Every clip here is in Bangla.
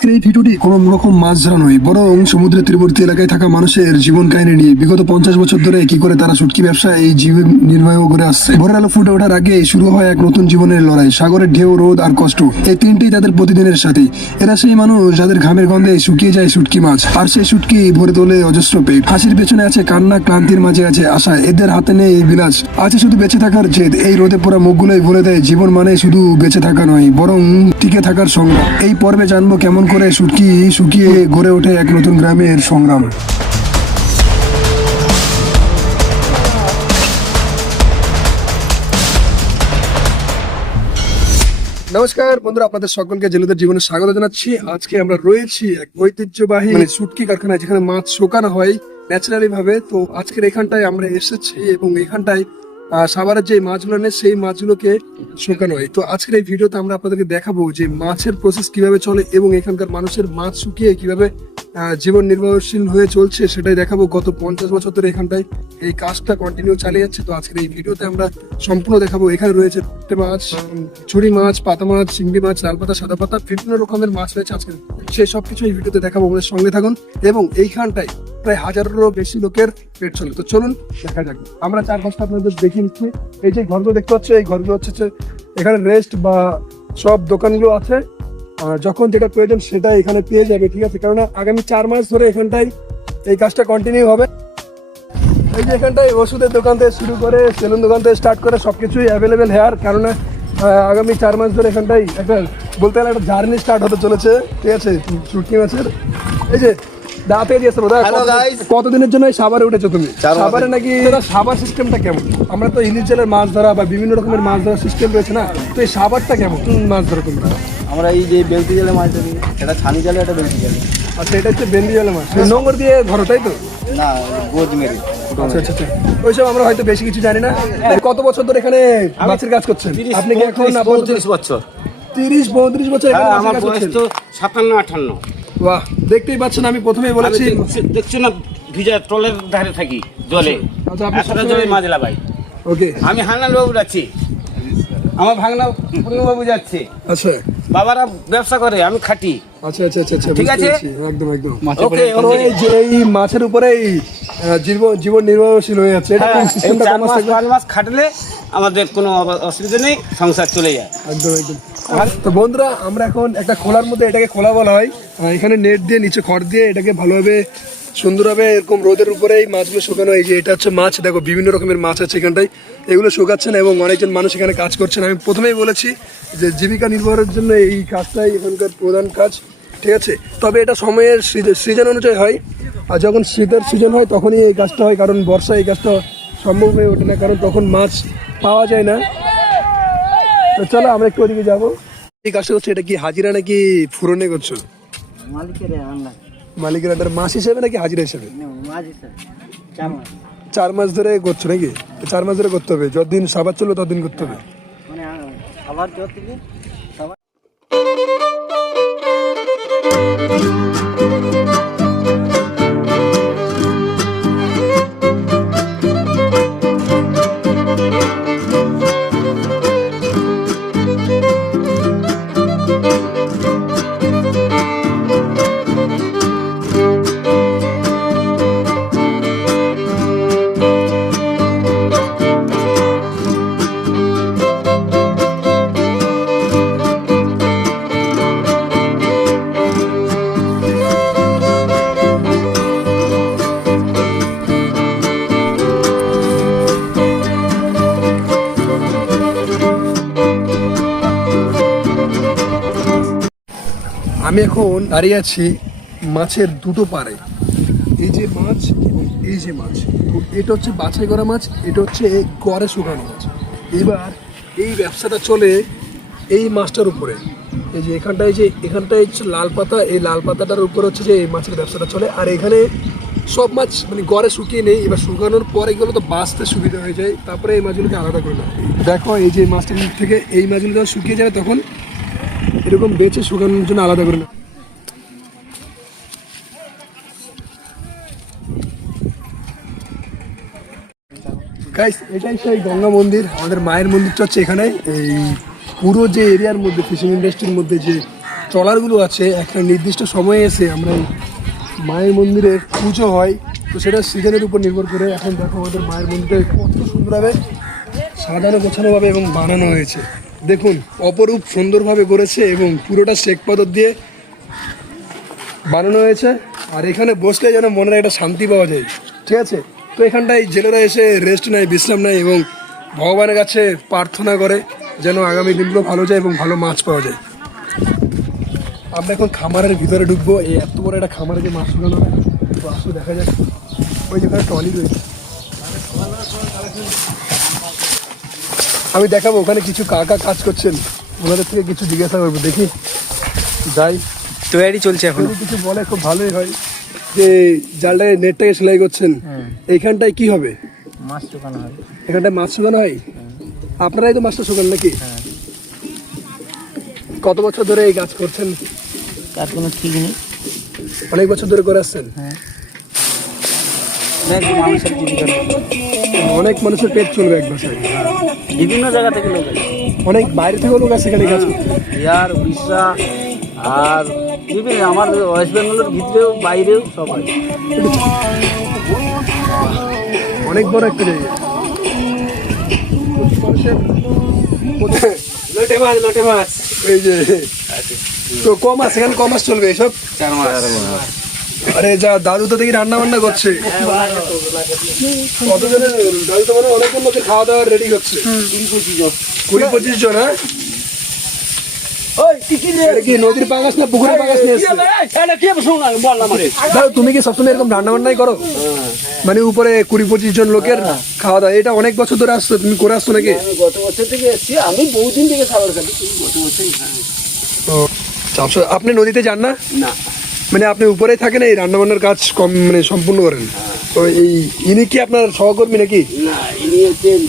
আজকের এই ভিডিওটি কোনো রকম মাছ ধরা নয়, বরং সমুদ্রের তীরবর্তী এলাকায় থাকা মানুষের জীবন কাহিনী নিয়ে। বিগত পঞ্চাশ বছর ধরে কি করে তারা শুটকি ব্যবসা এই জীবন নির্বাহ করে আসছে? ভোরের আলো ফুটে ওঠার আগে শুরু হয় এক নতুন জীবনের লড়াই, সাগরের ঢেউ, রোদ আর কষ্ট। এই তিনটি তাদের প্রতিদিনের সাথে। এরা সেই মানুষ যাদের ঘামের গন্ধে শুকিয়ে যায় শুটকি মাছ, আর সেই শুটকি ভরে তোলে অজস্র পেট। হাসির পেছনে আছে কান্না, ক্লান্তির মাঝে আছে আশা। এদের হাতে নেই এই বিলাস। আছে শুধু বেঁচে থাকার জেদ। এই রোদে পোড়া মুখগুলোই বলে দেয়। জীবন মানে শুধু বেঁচে থাকা নয়, বরং টিকে থাকার সংগ্রাম। এই পর্বে জানব কেমন করে শুটকি শুকিয়ে গড়ে ওঠে এক নতুন গ্রামের সংগ্রাম। নমস্কার বন্ধুরা আপনাদের সকলকে জেলেদের জীবনে স্বাগত জানাচ্ছি। আজকে আমরা রয়েছি এক ঐতিহ্যবাহী মানে শুটকি কারখানায় যেখানে মাছ শোকানো হয় ন্যাচারালি ভাবে। তো আজকের এখানটায় আমরা এসেছি এবং এখানটায় সাভারের যে মাছগুলো নেই সেই মাছগুলোকে শুকানো হয়। তো আজকের এই ভিডিওতে আমরা আপনাদেরকে দেখাবো যে মাছের প্রসেস কীভাবে চলে এবং এখানকার মানুষের মাছ শুকিয়ে কীভাবে জীবন নির্ভরশীল হয়ে চলছে সেটাই দেখাবো। গত পঞ্চাশ বছর ধরে এখানটায় এই কাজটা কন্টিনিউ চালিয়ে যাচ্ছে। তো আজকের এই ভিডিওতে আমরা সম্পূর্ণ দেখাবো। এখানে রয়েছে মাছ ছুরি মাছ, পাতা মাছ, চিংড়ি মাছ, লাল পাতা, সাদা পাতা, বিভিন্ন রকমের মাছ রয়েছে আজকে সেই সব কিছু এই ভিডিওতে দেখাবো। আমাদের সঙ্গে থাকুন এবং এইখানটায় প্রায় হাজারেরও বেশি লোকের পেট চলে। তো চলুন, দেখা যাক। আমরা চার পাঁচটা আপনাদের দেখিয়ে নিচ্ছি এই যে ঘরগুলো দেখতে পাচ্ছ, এই ঘরগুলো হচ্ছে এখানে রেস্ট বা সব দোকানগুলো আছে। যখন যেটা প্রয়োজন সেটা এখানে পেয়ে যাবে, ঠিক আছে? কেননা আগামী চার মাস ধরে এখানটায় এই কাজটা কন্টিনিউ হবে। এই যে এখানটায় ওষুধের দোকান থেকে শুরু করে সেলুন দোকান থেকে স্টার্ট করে সবকিছুই অ্যাভেলেবেল হেয়ার কেননা আগামী চার মাস ধরে এখানটায় একটা বলতে গেলে একটা জার্নি স্টার্ট হতে চলেছে, ঠিক আছে? শুটকি মাছের। এই যে দাঁতে দিয়েছে বোধ কতদিনের জন্য সাবারে উঠেছো তুমি? সাবারে নাকি সাবার সিস্টেমটা কেমন? আমরা তো ইলিশ জলের মাছ ধরা বা বিভিন্ন রকমের মাছ ধরার সিস্টেম রয়েছে না? তো এই সাবারটা কেমন? কোন মাছ ধরো তোমরা? আমরা এই যে বেলতি জালে মাছ ধরি এটা ছানি জালে এটা বেলতি জালে। আচ্ছা এটা হচ্ছে বেন্দি জলের মাছ। নোংর দিয়ে ধরো তাই তো? না গোজ মেরে আচ্ছা আচ্ছা আচ্ছা। ওইসব আমরা হয়তো বেশি কিছু জানি না। কত বছর ধরে এখানে মাছের কাজ করছেন? আপনি কি এখন পঁয়ত্রিশ বছর। তিরিশ পঁয়ত্রিশ বছর হ্যাঁ আমার বয়স তো সাতান্ন আটান্ন বাহ দেখতেই পাচ্ছেন আমি প্রথমেই বলেছি। দেখছি- না ভিজা টলের ধারে থাকি জলে। আচ্ছা, আপনি এতটা জলে মাছ লাগাই ওকে। আমি হান্নান বাবু যাচ্ছি। আমার ভাগনা পূর্ণ বাবু যাচ্ছে। আচ্ছা। বাবারা ব্যবসা করে আমি খাটি। আচ্ছা আচ্ছা আচ্ছা আচ্ছা ঠিক আছে? একদম একদম। ওকে এই যে এই মাছের উপরেই জীবন জীবন নির্ভরশীল হয়ে যাচ্ছে। এটা হ্যাঁ, সিস্টেমটা পাঁচ মাস খাটলে আমাদের কোনো অসুবিধা নেই সংসার চলে যায়। একদম একদম। তো বন্ধুরা, আমরা এখন একটা খোলার মধ্যে এটাকে খোলা বলা হয়। এখানে নেট দিয়ে নিচে খড় দিয়ে এটাকে ভালোভাবে সুন্দরভাবে এরকম রোদের উপরে মাছগুলো শুকানো। এই যে এটা হচ্ছে মাছ, দেখো বিভিন্ন রকমের মাছ আছে এখানটায়। এগুলো শুকাচ্ছেন এবং অনেকজন মানুষ এখানে কাজ করছেন। আমি প্রথমেই বলেছি যে জীবিকা নির্বাহের জন্য এই কাজটাই এখানকার প্রধান কাজ, ঠিক আছে? তবে এটা সময়ের সিজন অনুযায়ী হয়। আর যখন শীতের সিজন হয়, তখনই এই কাজটা হয়, কারণ বর্ষায় এই কাজটা সম্ভব হয়ে ওঠে না, কারণ তখন মাছ পাওয়া যায় না। তো চলো আমরা একটু ওদিকে যাব। এই কাজটা করছ এটা কি হাজিরা নাকি ফুরনে করছ? মালিকের আন্ডা মালিকের আন্ডার মাস হিসেবে নাকি হাজিরা হিসেবে? চার মাস। ধরে করছ নাকি? চার মাস ধরে করতে হবে। যতদিন সাবার চলবে ততদিন করতে হবে। মানে আবার জ্বর থেকে আমি এখন দাঁড়িয়ে আছি মাছের দুটো পারে এই যে মাছ এবং এই যে মাছ। তো এটা হচ্ছে বাছাই করা মাছ, এটা হচ্ছে গড়ে শুকানো মাছ। এবার এই ব্যবসাটা চলে এই মাছটার উপরে। এই যে এখানটায় যে, এখানটায় হচ্ছে লাল পাতা, এই লাল পাতাটার উপরে হচ্ছে যে এই মাছের ব্যবসাটা চলে। আর এখানে সব মাছ মানে গড়ে শুকিয়ে নেই, এবার শুকানোর পরে এগুলো তো বাঁচতে সুবিধা হয়ে যায়। তারপরে এই মাছগুলোকে আলাদা করে দেখো এই যে মাছটার মুখ থেকে এই মাছগুলো যখন শুকিয়ে যাবে তখন এরকম বেছে শুকানোর জন্য আলাদা করে না গাইস এটাই সেই গঙ্গা মন্দির। আমাদের মায়ের মন্দিরটা হচ্ছে এখানে। এই পুরো যে এরিয়ার মধ্যে ফিশিং ইন্ডাস্ট্রির মধ্যে যে ট্রলারগুলো আছে, একটা নির্দিষ্ট সময়ে এসে আমরা মায়ের মন্দিরে পুজো হয়। তো সেটা সিজনের উপর নির্ভর করে এখন দেখো আমাদের মায়ের মন্দিরে কত সুন্দরভাবে সাজানো গোছানোভাবে এবং বানানো হয়েছে। দেখুন, অপরূপ সুন্দরভাবে করেছে এবং পুরোটা শেক পাথর দিয়ে বানানো হয়েছে। আর এখানে বসলে যেন মনের একটা শান্তি পাওয়া যায়। ঠিক আছে? তো এখানটায় জেলেরা এসে রেস্ট নেয়, বিশ্রাম নেয় এবং ভগবানের কাছে প্রার্থনা করে যেন আগামী দিনগুলো ভালো যায় এবং ভালো মাছ পাওয়া যায়। আমরা এখন খামারের ভিতরে ঢুকবো। এই এত বড় একটা খামারে যে মাছ শুকানো হয়, তো আসো দেখা যাক। ওই যেখানে টলি রয়েছে। আমি দেখাবো ওখানে কিছু কাকা কাজ করছেন? ওনাদের থেকে কিছু জিজ্ঞাসা করব দেখি। যাই। তৈরি চলছে এখন। কিছু বলে খুব ভালোই হয়। যে জালটাকে নেটটাকে সেলাই করছেন এইখানটায় কি হবে? মাছ শুকানো হয়। এখানটায় মাছ শুকানো হয়? আপনারাই তো মাছটা শুকান নাকি? কত বছর ধরে এই কাজ করছেন? তার কোনো ঠিক নেই। অনেক বছর ধরে করে আসছেন? অনেক মানুষের জীবিকা অনেক মানুষের পেট চলবে এক বছর বিভিন্ন জায়গা থেকে লোক আসে। অনেক বাইরে থেকেও লোক আছে এখানে করতে বিহার উড়িষ্যা আর বিভিন্ন আমার ওয়েস্ট বেঙ্গলের ভিতরেও বাইরেও সবাই অনেক বড় একটা জায়গা। মানুষের লোটে মাছ লোটে মাছ। এই যে তো কম আছে এখানে কম মাস চলবে এসব চার মাছ আরে যা দাদু তো দেখি রান্না বান্না করছে। কতজনের দাদু তো মানে অনেকজন লোকের খাওয়া দাওয়া রেডি হচ্ছে কুড়ি পঁচিশ জন হ্যাঁ? নদীর পাঙাশ না পুকুরের নিয়ে তুমি কি সবসময় এরকম রান্না বান্নাই করো মানে উপরে কুড়ি পঁচিশ জন লোকের খাওয়া দাওয়া এটা অনেক বছর ধরে আসছো তুমি করে আসছো নাকি? গত বছর থেকে এসেছি আমি বহুদিন থেকে সাগর খালি গত বছরই ও আপনি নদীতে যান না? না। মানে আপনি উপরেই থাকেন এই রান্নাবান্নার কাজ কম মানে সম্পূর্ণ করেন। তো এই ইনি কি আপনার সহকর্মী নাকি? না ইনি হচ্ছেন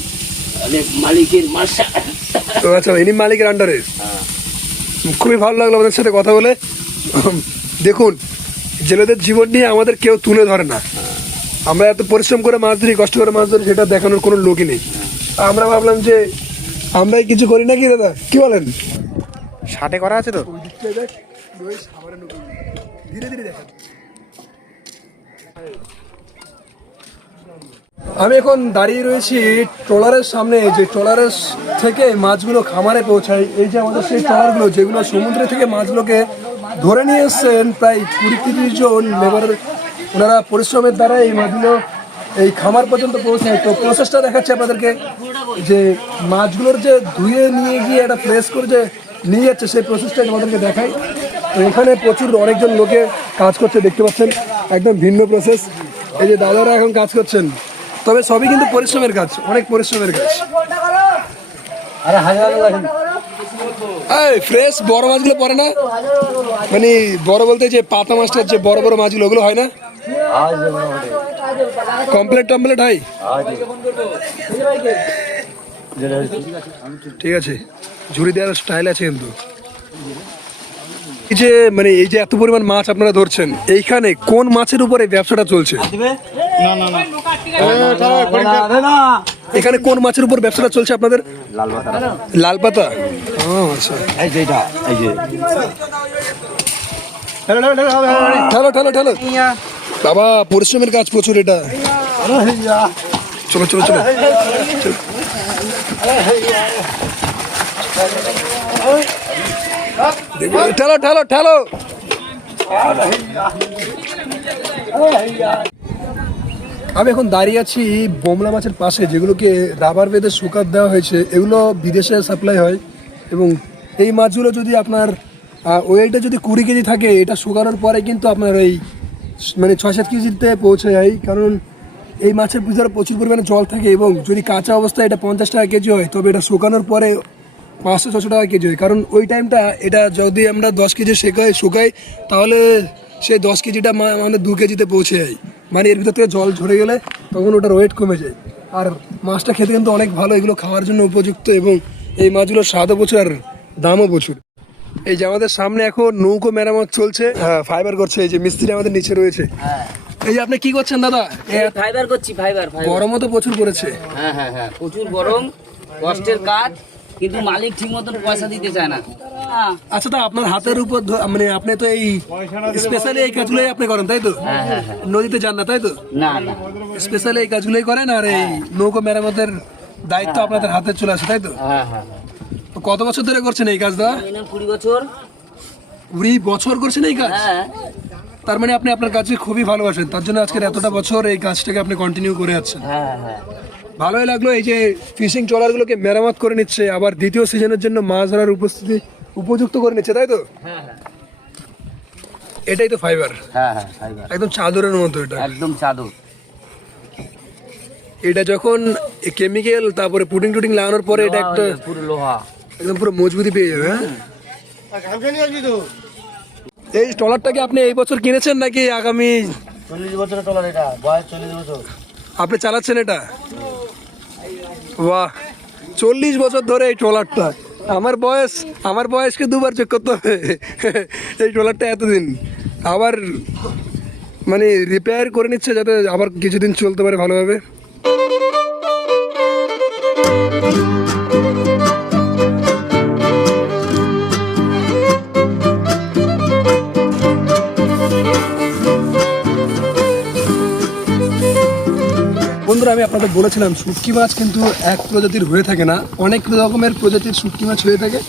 মালিকের মাসা তো আচ্ছা ইনি মালিকের আন্ডারে খুবই ভালো লাগল আমাদের সাথে কথা বলে। দেখুন জেলেদের জীবন নিয়ে আমাদের কেউ তুলে ধরে না। আমরা এত পরিশ্রম করে মাছ ধরি কষ্ট করে মাছ ধরি সেটা দেখানোর কোনো লোকই নেই। আমরা ভাবলাম যে আমরাই কিছু করি নাকি দাদা? কি বলেন? ষাটে করা আছে তো? আমি এখন দাঁড়িয়ে রয়েছি ট্রলারের সামনে, যে ট্রলারের থেকে মাছগুলো খামারে পৌঁছায়। এই যে আমাদের সেই ট্রলারগুলো, যেগুলো সমুদ্র থেকে মাছগুলোকে ধরে নিয়ে এসছেন, প্রায় কুড়ি তিরিশ জন লেবারের ওনারা পরিশ্রমের দ্বারা এই মাছগুলো এই খামার পর্যন্ত পৌঁছায়। তো প্রসেসটা দেখাচ্ছে আপনাদেরকে, যে মাছগুলোর যে ধুয়ে নিয়ে গিয়ে একটা ফ্রেশ করে যে নিয়ে যাচ্ছে, সেই প্রসেসটা আমাদেরকে দেখাই। তো এখানে প্রচুর অনেকজন লোকে কাজ করছে, দেখতে পাচ্ছেন? একদম ভিন্ন প্রসেস এই যে দাদারা এখন কাজ করছেন। তবে সবই কিন্তু পরিশ্রমের কাজ, অনেক পরিশ্রমের কাজ। এই ফ্রেশ বড় মাছগুলো পড়ে না? মানে বড় বলতে যে পাতা মাছটার যে বড় বড় মাছগুলো, ওগুলো হয় না? কমপ্লেট টমপ্লেট হয়? ঠিক আছে। ঝুড়ি দেওয়ার স্টাইল আছে কিন্তু। এই যে মানে এই যে এত পরিমাণ মাছ আপনারা ধরছেন এইখানে কোন মাছের উপরে ব্যবসাটা চলছে? এখানে কোন মাছের উপর ব্যবসাটা চলছে আপনাদের? লাল পাতা? ও, আচ্ছা। এই যে এটা এই যে। ঠেলো ঠেলো ঠেলো বাবা পরিশ্রমের কাজ প্রচুর এটা। চলো চলো চলো। চলো। ঠেলো ঠেলো ঠেলো। আমি এখন দাঁড়িয়ে আছি বোমলা মাছের পাশে, যেগুলোকে রাবার বেঁধে শুকাত দেওয়া হয়েছে, এগুলো বিদেশে সাপ্লাই হয়। এবং এই মাছগুলো যদি আপনার ওয়েটটা যদি কুড়ি কেজি থাকে, এটা শুকানোর পরে কিন্তু আপনার ওই মানে ছয় সাত কেজিতে পৌঁছে যায়। কারণ এই মাছের ভিতরে প্রচুর পরিমাণে জল থাকে এবং যদি কাঁচা অবস্থায় এটা পঞ্চাশ টাকা কেজি হয়, তবে এটা শুকানোর পরে পাঁচশো ছশো টাকা কেজি হয়। কারণ ওই টাইমটা এটা যদি আমরা দশ কেজি শেখাই শুকাই তাহলে সেই দশ কেজিটা আমাদের দু কেজিতে পৌঁছে যায়। মানে এর ভিতর থেকে জল ঝরে গেলে তখন ওটার ওয়েট কমে যায়। আর মাছটা খেতে কিন্তু অনেক ভালো এগুলো খাওয়ার জন্য উপযুক্ত এবং এই মাছগুলোর স্বাদও প্রচুর আর দামও প্রচুর। এই যে আমাদের সামনে এখন নৌকো মেরামত চলছে হ্যাঁ ফাইবার করছে এই যে মিস্ত্রি আমাদের নিচে রয়েছে। এই যে আপনি কি করছেন দাদা? ফাইবার করছি ফাইবার ফাইবার গরমও তো প্রচুর পড়েছে। হ্যাঁ হ্যাঁ হ্যাঁ প্রচুর গরম কষ্টের কাজ। কিন্তু মালিক ঠিক মতন পয়সা দিতে চায় না। হ্যাঁ। আচ্ছা তা আপনার হাতের উপর মানে আপনি তো এই স্পেশালি এই কাজগুলোই আপনি করেন তাই তো? হ্যাঁ হ্যাঁ নদীতে যান না তাই তো? না না। স্পেশালি এই কাজগুলোই করেন আর এই নৌকো মেরামতের দায়িত্ব আপনাদের হাতে চলে আসে তাই তো? কত বছর ধরে করছেন এই কাজটা? কুড়ি বছর। কুড়ি বছর করছেন এই কাজ? তার মানে আপনি আপনার কাজকে খুবই ভালোবাসেন তার জন্য আজকের এতটা বছর এই কাজটাকে আপনি কন্টিনিউ করে যাচ্ছেন। হ্যাঁ হ্যাঁ। ভালোই লাগল এই যে ফিশিং ট্রলারগুলোকে মেরামত করে নিচ্ছে আবার দ্বিতীয় সিজনের জন্য মাছ ধরার উপস্থিতি উপযুক্ত করে নিচ্ছে তাই তো? হ্যাঁ হ্যাঁ। এটাই তো ফাইবার। হ্যাঁ হ্যাঁ ফাইবার। একদম চাদরের মতো এটা। একদম চাদর। এটা যখন কেমিক্যাল তারপরে পুডিং টুডিং লাগানোর পরে এটা একটা পুরো লোহা। একদম পুরো মজবুতি পেয়ে যাবে হ্যাঁ? এই ট্রলারটাকে আপনি এই বছর কিনেছেন নাকি আগামী চল্লিশ বছরের টলার এটা বয়স চল্লিশ বছর। আপনি চালাচ্ছেন এটা? বাহ, চল্লিশ বছর ধরে এই ট্রলারটা। আমার বয়স, আমার বয়সকে দুবার চেক করতে হবে। এই ট্রলারটা এতদিন। আবার মানে রিপেয়ার করে নিচ্ছে যাতে আবার কিছুদিন চলতে পারে ভালোভাবে। বন্ধুরা, আমি আপনাদের বলেছিলাম, শুটকি মাছ কিন্তু এক প্রজাতির হয়ে থাকে না, অনেক রকমের প্রজাতির শুটকি মাছ হয়ে থাকে।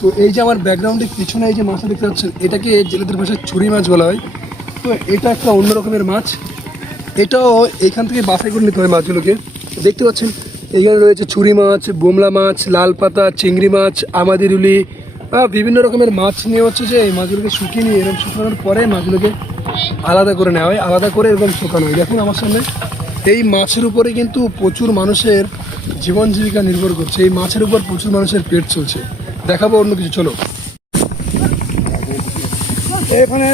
তো এই যে আমার ব্যাকগ্রাউন্ডের পিছনে এই যে মাছটা দেখতে পাচ্ছেন, এটাকে জেলেদের ভাষায় ছুরি মাছ বলা হয়। তো এটা একটা অন্য রকমের মাছ। এটাও এইখান থেকে বাছাই করে নিতে হয় মাছগুলোকে। দেখতে পাচ্ছেন এইখানে রয়েছে ছুরি মাছ, বোমলা মাছ, লাল পাতা, চিংড়ি মাছ আমাদিরুলি বিভিন্ন রকমের মাছ নিয়ে হচ্ছে যে এই মাছগুলোকে শুকিয়ে নিয়ে এরকম শুকানোর পরে মাছগুলোকে আলাদা করে নেওয়া হয়, আলাদা করে এরকম শুকানো হয়। দেখুন আমার সামনে এই মাছের উপরে কিন্তু প্রচুর মানুষের জীবন জীবিকা নির্ভর করছে। এই মাছের উপর প্রচুর মানুষের পেট চলছে। দেখাবো অন্য কিছু, চলো। এখানে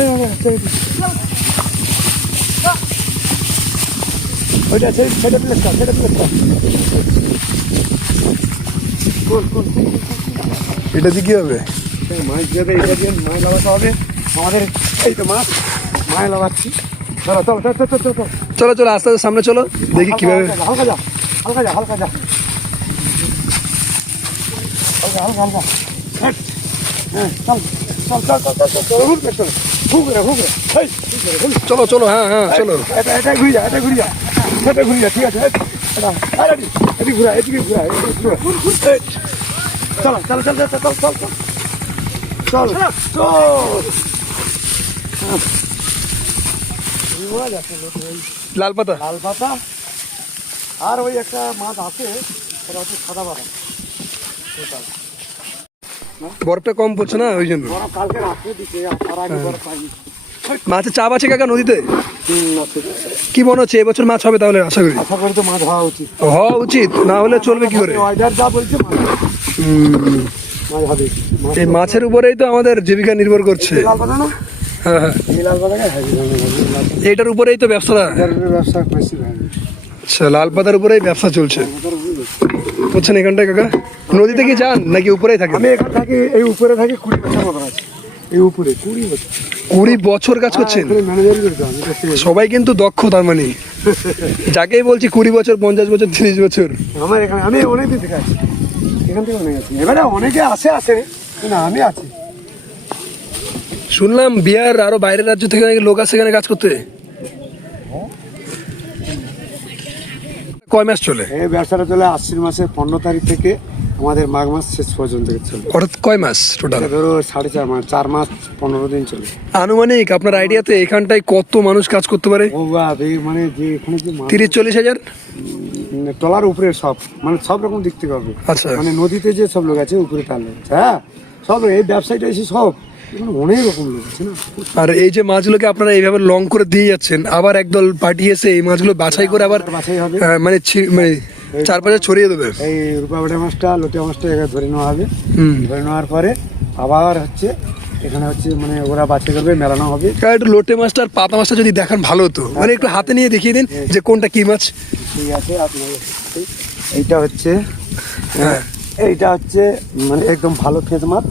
ওইটা সেটা এটা দিয়ে কি হবে? মাছ যাবে, এটা দিয়ে মাছ লাগাতে হবে। আমাদের এই তো মাছ মাছ লাগাচ্ছি। চলো চলো চলো চলো চলো। চলো চলো চলো আস্তে আস্তে সামনে চলো দেখি কীভাবে হালকা যা হালকা যা হালকা যা হালকা হালকা হালকা হ্যাঁ হ্যাঁ চল চল চল চল চল চল চল হুক চল হুক রে হুক রে। চলো চলো হ্যাঁ হ্যাঁ চলো এটা এটা ঘুরে যা এটা ঘুরে যা এটা ঘুরে যা ঠিক আছে আরে এদিকে ঘুরা এদিকে ঘুরা এদিকে ঘুরা এই, চলো চলো চল চল চল চল চল চল লাল পাতা? লাল পাতা। আর ওই একটা মাছ আছে সেটা হচ্ছে সাদা পাতা। বরফটা কম পড়ছে না ওই জন্য? কালকে রাত্রে দিকে আর আগে বরফ পাইনি। মাছের চাপ আছে কাকা নদীতে? কি মনে হচ্ছে এবছর মাছ হবে তাহলে? আশা করি। আশা করি তো মাছ হওয়া উচিত। হওয়া উচিত না হলে চলবে কি করে? ওয়েদার যা বলছে এই মাছের উপরেই তো আমাদের জীবিকা নির্ভর করছে। হ্যাঁ হ্যাঁ লাল উপরেই তো ব্যবসাটা? ব্যবসা আচ্ছা লাল পাতার উপরেই ব্যবসা চলছে। বুঝছেন এখানটায় কাকা? নদীতে কি যান নাকি উপরেই থাকেন? আমি এখান থাকি এই উপরে থাকি কুড়ি বছর মতো আছে। এই উপরে। কুড়ি বছর। কুড়ি বছর কাজ করছেন? করতে আমি সবাই কিন্তু দক্ষ তার মানে। যাকেই বলছি কুড়ি বছর পঞ্চাশ বছর তিরিশ বছর। আমার এখানে আমি অনেক দিন থেকে আছি। এখান থেকে অনেক আছি। এবারে অনেকে আসে আসে না আমি আছি। শুনলাম বিহার আরও বাইরের রাজ্য থেকে নাকি লোক আসে এখানে কাজ করতে। কয় মাস চলে? এই ব্যবসাটা চলে আশ্বিন মাসের পনেরো তারিখ থেকে আমাদের মাঘ মাস শেষ পর্যন্ত চলে। অর্থাৎ কয় মাস টোটাল ধরো সাড়ে চার মাস চার মাস পনেরো দিন চলে। আনুমানিক আপনার আইডিয়াতে এখানটায় কত মানুষ কাজ করতে পারে? ও বাপ, এই মানে যে এখানে যে তিরিশ চল্লিশ হাজার? টলার উপরে সব মানে সব রকম দেখতে হবে আচ্ছা। মানে নদীতে যে সব লোক আছে উপরে আছে, হ্যাঁ? সব এই ব্যবসায়ীটা এসে সব অনেক রকম লোক আছে না? আর এই যে মাছগুলোকে আপনারা এইভাবে লং করে দিয়ে যাচ্ছেন আবার একদল পার্টি এসে এই মাছগুলো বাছাই করে আবার বাছাই হবে। মানে মানে চারপাশে ছড়িয়ে দেবে। এই রূপাবড়া মাছটা লটিয়া মাছটা এখানে ধরে নেওয়া হবে। হুম। ধরে নেওয়ার পরে আবার হচ্ছে এখানে হচ্ছে মানে ওরা বাছাই করবে মেলানো হবে। একটু লোটে মাছটা আর পাতা মাছটা যদি দেখান ভালো হতো। মানে একটু হাতে নিয়ে দেখিয়ে দিন যে কোনটা কি মাছ। ঠিক আছে আপনার এইটা হচ্ছে হ্যাঁ। এইটা হচ্ছে মানে একদম ভালো ফেজ মাছ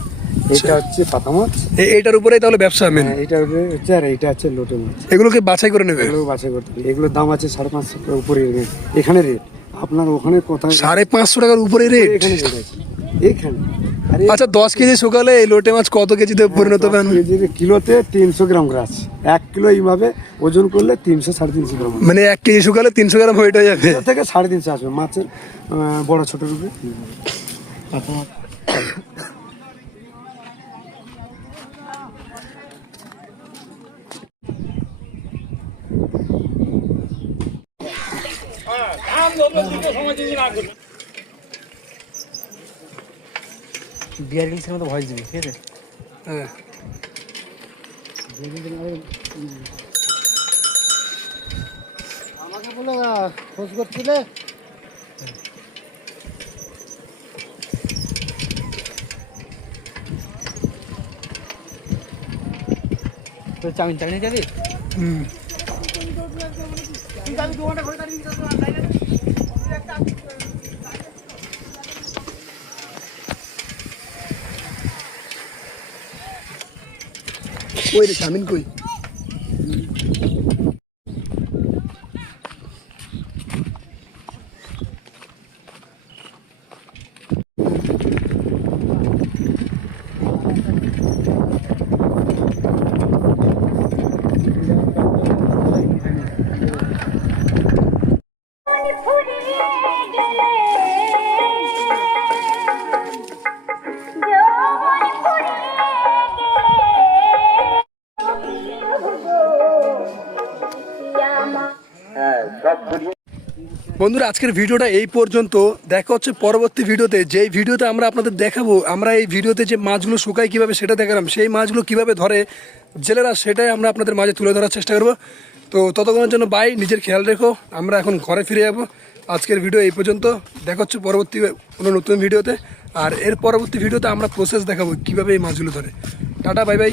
এইটা হচ্ছে পাতা মাছ এ- এইটার উপরেই তাহলে ব্যবসা মেন হ্যাঁ, এইটা হচ্ছে আর এইটা হচ্ছে লোটে মাছ। এগুলোকে বাছাই করে নেবে? এগুলো বাছাই করতে হবে। এগুলোর দাম আছে সাড়ে পাঁচশো টাকার উপরে এখানে রেট আপনার ওখানে কোথায়? সাড়ে পাঁচশো টাকার উপরে রেট এখানে রেট আছে। এইখানে আচ্ছা দশ কেজি শুকালে এই লোটে মাছ কত কেজিতে পরিণত হবে কিলোতে তিনশো গ্রাম গ্রাস। এক কিলো এইভাবে ওজন করলে তিনশো সাড়ে তিনশো গ্রাম মানে এক কেজি শুকালে তিনশো গ্রাম হয়ে যাবে? থেকে সাড়ে তিনশো আসবে। মাছের বড় ছোট রূপে। বিয়ার গিলসের মতো ভয়েস দিবি ঠিক আছে? হ্যাঁ। আমাকে বলে খোঁজ করছিলে? তো চাউমিন চাউমিন যাবি হুম। কই রে চামিন কই বন্ধুরা, আজকের ভিডিওটা এই পর্যন্ত। দেখা হচ্ছে পরবর্তী ভিডিওতে। যেই ভিডিওতে আমরা আপনাদের দেখাবো, আমরা এই ভিডিওতে যে মাছগুলো শুকাই কীভাবে সেটা দেখালাম, সেই মাছগুলো কীভাবে ধরে জেলেরা, সেটাই আমরা আপনাদের মাঝে তুলে ধরার চেষ্টা করব। তো ততক্ষণের জন্য বাই নিজের খেয়াল রেখো। আমরা এখন ঘরে ফিরে যাব। আজকের ভিডিও এই পর্যন্ত। দেখা হচ্ছে পরবর্তী কোনো নতুন ভিডিওতে। আর এর পরবর্তী ভিডিওতে আমরা প্রসেস দেখাবো কীভাবে এই মাছগুলো ধরে। Tata bye bye